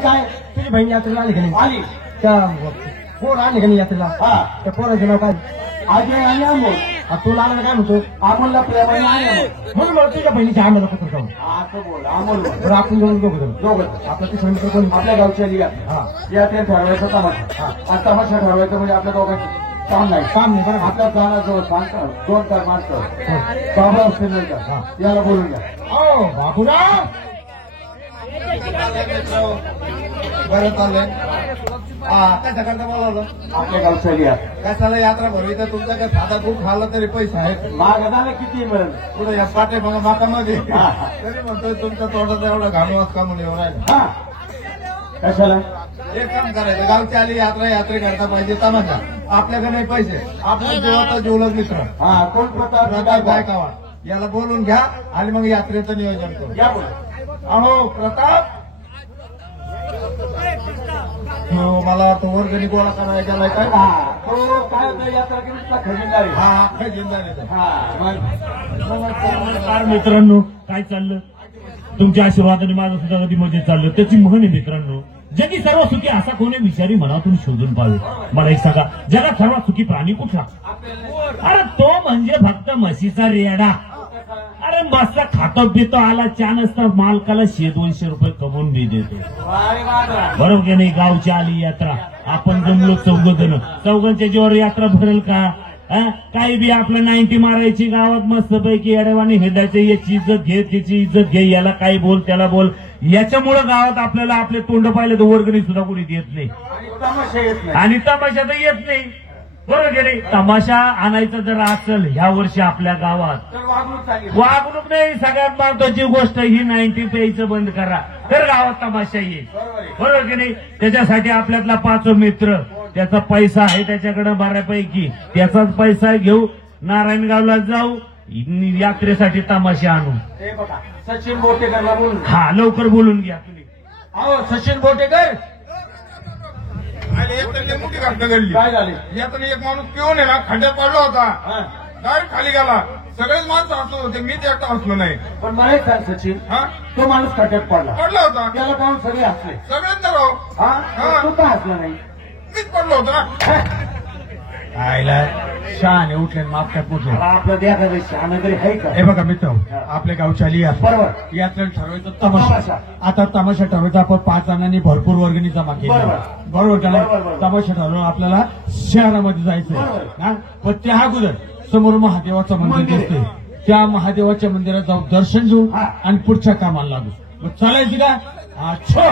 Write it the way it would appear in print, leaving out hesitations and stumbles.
काय तुझी बहीण यात्रेला आली का नाही? आली त्या पोर आली का नाही यात्रेला? हा त्या पोराचं नाव काय? अजय आणि अमोल. तू लागला काय म्हणतो? अमोलला प्रेमाने आहे म्हणून मला तुझ्या बहिणीच्या आम्हाला पत्र जाऊ. असं बोल अमोल बोल. तर आपण जाऊन दोघं जाऊ. दोघं आपला तिसरा मित्र कोण? आपल्या गावच्या लिया हा यात्रेत ठरवायचा तमाशा. आणि तमाशा ठरवायचं म्हणजे आपल्या दोघांची काम नाही. काम नाही बरं. आपल्या जाण्याजवळ सांगतात 2 तास मास्टर बाबा का याला बोलून घ्या. ओ बाबूराव बरं चाललंय. कशा करता बोलावलं? आपल्या गावच्या लिया कशाला यात्रा भरवी तर तुमच्याकडे साधा खूप खाल्ला तरी पैसा आहे. माग झालं किती मिळेल पुढे या पाटे मग माकामध्ये तरी म्हणतोय तुमच्या तोंडात एवढा घाणू का म्हणून एवढा आहे. हा कशाला एक काम करायचं गावची आली यात्रा यात्रे करता पाहिजे तमाशा. आपल्याकडे नाही पैसे आपण जेव्हा जेवलं मित्र हा कोण प्रताप प्रताप गायकावा याला बोलून घ्या आणि मग यात्रेचं नियोजन करू. या बोल. अहो प्रताप हो मला वाटतं वर्गणी गोळा करायला गेलाय काय. हा तो काय होतं यात्रा केली खजिनदार आहे. हा खजिनदार हा मग नमस्कार मित्रांनो, काय चाललं? तुमच्या आशीर्वादाने माझं सुद्धा कधी मजेत चाललं. त्याची म्हण आहे मित्रांनो, जगी सर्व सुखी असा कोणी विचारी मनातून शोधून पाहावे. मला एक सांगा, जगात सर्वात सुखी प्राणी कुठला? अरे तो म्हणजे फक्त म्हशीचा रेडा. अरे मस्त खातो पितो आला छान असता मालकाला 100-200 रुपये कमवून बी देतो. बरोबर की नाही? गावची आली यात्रा, आपण जमलो 14 जण, 14च्या जीवावर यात्रा भरेल का? काही बी आपलं 90 मारायची गावात मस्त पैकी अडवाणी हिंडायचं. याची इज्जत घे त्याची इज्जत घे, याला काही बोल त्याला बोल. याच्यामुळे गावात आपल्याला आपले तोंड पाहिले तर वर्गणी सुद्धा कोणी देत नाही तमाशा येत नाही. आणि तमाशा तर येत नाही. बरोबर की नाही? तमाशा आणायचा जर असेल ह्या वर्षी आपल्या गावात तर वागणूक सांगितलं. वागणूक नाही, सगळ्यात महत्वाची गोष्ट ही 90 प्यायचं बंद करा, तर गावात तमाशा येईल. बरोबर आहे. बरोबर की नाही? त्याच्यासाठी आपल्यातला 5 मित्र, त्याचा पैसा आहे त्याच्याकडे बऱ्यापैकी, त्याचाच पैसा घेऊ, नारायणगावला जाऊ, यात्रेसाठी तमाशा आणू. हे बघा सचिन बोटेकरला बोलून. हा लवकर बोलून घ्या तुम्ही. अहो सचिन बोटेकर मोठी घटना घडली. काय झाले? यातून एक माणूस पिऊन आहे ना खड्ड्यात पडला होता. हा. डायरेक्ट खाली गेला. सगळेच माणसं हसत होते, मीच एकटा हसलो नाही. पण मला एक सांग सचिन, हा तो माणूस खड्ड्यात पडला, पडला होता. त्याला पाहून सगळे हसले. सगळेच तर राव हा हा. तू का हसला नाही? मीच पडलो होतो ना. आयला शहाणे उठले मागतात मोठे. आपलं द्या शहाणा तरी आहे का? हे बघा मित्र, आपल्या गावची आली बरोबर. यात्रेला ठरवायचं तमाशा. तमाशा. आता तमाशा ठरवायचा आपण 5 जणांनी भरपूर वर्गणी जमा केली. बरोबर. बरोबर का बरोबर, नाही? बरोबर. तमाशा ठरवून आपल्याला शहरामध्ये जायचंय. बरोबर. हा? पण त्या अगोदर समोर महादेवाचं मंदिर मंदिर आहे. दिसतंय. त्या महादेवाच्या मंदिरात जाऊ, दर्शन घेऊ हा. आणि पुढच्या कामाला लागू. मग चालायची का? हा छो